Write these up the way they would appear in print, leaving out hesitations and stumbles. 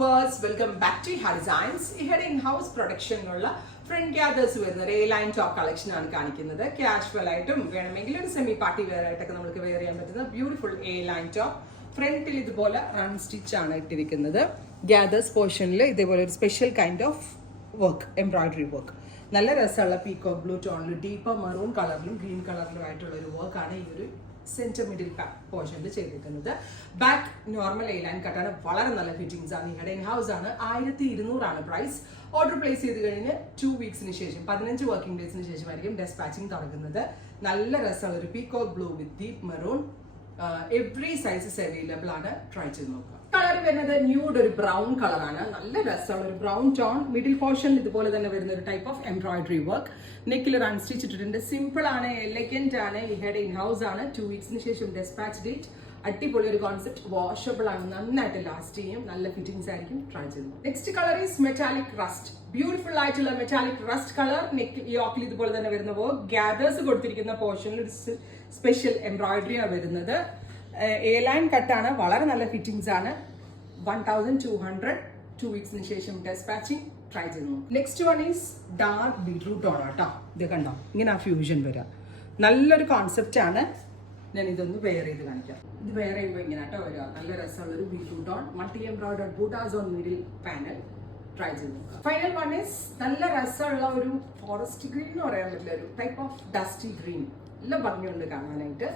viewers, welcome back to Hair Designs. Here in-house production front gathers വരുന്ന ഒരു A-line top collection ആണ് കാണിക്കുന്നത്. Casual ആയിട്ടും വേണമെങ്കിൽ ഒരു സെമി പാർട്ടി വെയർ ആയിട്ടൊക്കെ നമുക്ക് വെയർ ചെയ്യാൻ പറ്റുന്ന ബ്യൂട്ടിഫുൾ A-line top. ഫ്രണ്ടിൽ ഇതുപോലെ റൺ സ്റ്റിച്ച് ആണ് ഇട്ടിരിക്കുന്നത്. ഗാദേഴ്സ് പോർഷനിൽ ഇതേപോലെ ഒരു special kind of work, embroidery work. നല്ല രസമുള്ള പീകോക്ക് ബ്ലൂ ടോണിൽ ഡീപ്പർ മെറൂൺ കളറിലും ഗ്രീൻ കളറിലും ആയിട്ടുള്ള ഒരു വർക്കാണ് ഈ ഒരു സെന്റർ മിഡിൽ പോർഷനിൽ ചെയ്തിരിക്കുന്നത്. ബാക്ക് നോർമൽ A-line കട്ടാണ്, വളരെ നല്ല ഫിറ്റിംഗ്സ് ആണ്. നിങ്ങളുടെ ഇൻ ഹൗസ് ആണ്. 1200 പ്രൈസ്. ഓർഡർ പ്ലേസ് ചെയ്ത് കഴിഞ്ഞ് 2 വീക്സിന് ശേഷം 15 വർക്കിംഗ് ഡേയ്സിന് ശേഷമായിരിക്കും ഡെസ്പാച്ചിങ് തുടങ്ങുന്നത്. നല്ല രസമുള്ള ഒരു പീകോക്ക് ബ്ലൂ വിത്ത് deep maroon. Every sizes available ആണ്. ട്രൈ ചെയ്ത് നോക്കുക. കളർ വരുന്നത് ന്യൂഡ് ഒരു ബ്രൗൺ കളറാണ്. നല്ല രസമുള്ള ഒരു ബ്രൗൺ ടോൺ. മിഡിൽ പോർഷൻ ഇതുപോലെ തന്നെ വരുന്ന ഒരു ടൈപ്പ് ഓഫ് എംബ്രോയിഡറി വർക്ക്. നെക്കിൽ റൺ സ്റ്റിച്ച് ഇട്ടിട്ടുണ്ട്. സിമ്പിൾ ആണ്, എലഗന്റ് ആണ്. ഇഹയുടെ ഇൻ ഹൗസ് ആണ്. 2 വീക്സിന് ശേഷം ഡെസ്പാച്ച് ഡേറ്റ്. അടിപൊളി ഒരു കോൺസെപ്റ്റ്. വാഷബിൾ ആണ്, നന്നായിട്ട് ലാസ്റ്റ് ചെയ്യും. നല്ല ഫിറ്റിംഗ്സ് ആയിരിക്കും. ട്രൈ ചെയ്തു. Next colour is metallic rest. Beautiful ആയിട്ടുള്ള മെറ്റാലിക് റസ്റ്റ് കളർ. നെക്ക് യോക്കിൽ ഇതുപോലെ തന്നെ വരുന്ന വർക്ക്. ഗാദേഴ്സ് കൊടുത്തിരിക്കുന്ന പോർഷനിൽ ഒരു സ്പെഷ്യൽ എംബ്രോയിഡറിയാണ് വരുന്നത്. A-line കട്ടാണ്, വളരെ നല്ല ഫിറ്റിംഗ്സ് ആണ്. 1200 2 വീക്സിന് ശേഷം ഡെസ്പാച്ചിങ്. ട്രൈ ചെയ്തു. Next one is dark beetroot ആണ് കേട്ടോ. ഇത് കണ്ടോ, ഇങ്ങനെ ആ ഫ്യൂഷൻ വരാം. നല്ലൊരു കോൺസെപ്റ്റ് ആണ്. ഞാൻ ഇതൊന്ന് വെയർ ചെയ്ത് കാണിക്കാം. ഇത് വെയർ ചെയ്യുമ്പോൾ ഇങ്ങനെ കേട്ടോ വരിക. നല്ല രസമുള്ളൊരു beetroot on multi embroidered buttas on middle panel. Try ചെയ്ത് നോക്കാം. ഫൈനൽ വൺ ഈസ് നല്ല രസമുള്ള ഒരു ഫോറസ്റ്റ് ഗ്രീൻ എന്ന് പറയാൻ പറ്റില്ല, ഒരു ടൈപ്പ് ഓഫ് ഡസ്റ്റി ഗ്രീൻ. നല്ല ഭംഗിയുണ്ട് കാണാനായിട്ട്.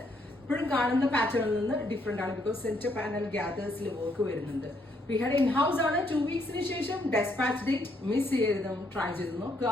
ഇപ്പോഴും കാണുന്ന പാറ്റേണിൽ നിന്ന് ഡിഫറെന്റ് ആണ്, ബിക്കോസ് സെന്റർ പാനൽ ഗാദേഴ്സിൽ വർക്ക് വരുന്നുണ്ട്. ഇഹയുടെ ഇൻ ഹൗസ് ആണ്. 2 വീക്സിന് ശേഷം ഡെസ്പാച്ച് ഡേറ്റ്. മിസ് ചെയ്യരുതും. ട്രൈ ചെയ്ത് നോക്കുക.